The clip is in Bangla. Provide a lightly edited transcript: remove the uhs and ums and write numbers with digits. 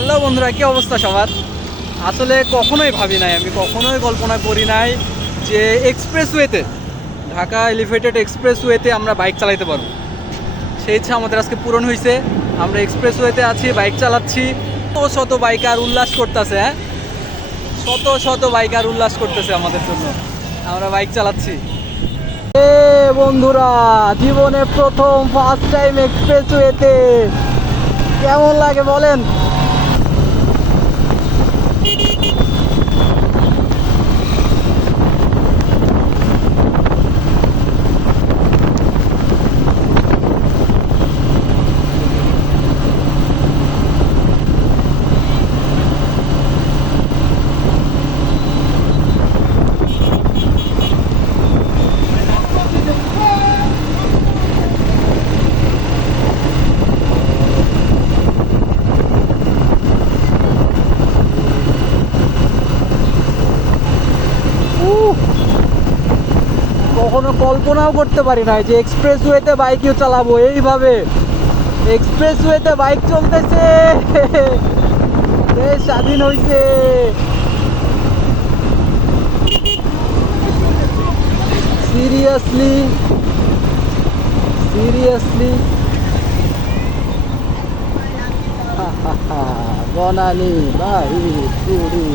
হ্যালো বন্ধুরা, কি অবস্থা সবার? আসলে কখনোই ভাবি নাই, আমি কখনোই কল্পনা করি নাই যে এক্সপ্রেসওয়েতে, ঢাকা এলিভেটেড এক্সপ্রেসওয়েতে আমরা বাইক চালাতে পারবো। সেই ইচ্ছা আমাদের আজকে পূরণ হয়েছে। আমরা এক্সপ্রেসওয়েতে আছি, বাইক চালাচ্ছি। শত শত বাইকার উল্লাস করতেছে, হ্যাঁ, শত শত বাইকার উল্লাস করতেছে আমাদের জন্য। আমরা বাইক চালাচ্ছি। এ বন্ধুরা, জীবনে প্রথম ফার্স্ট টাইম এক্সপ্রেসওয়েতে, কেমন লাগে বলেন? কখনো কল্পনাও করতে পারি না যে এক্সপ্রেসওয়েতে বাইকও চালাবো এইভাবে। এক্সপ্রেসওয়েতে বাইক চলতেছে, দেশ স্বাধীন হয়েছে। সিরিয়াসলি সিরিয়াসলি বনানি ভাই পুরি।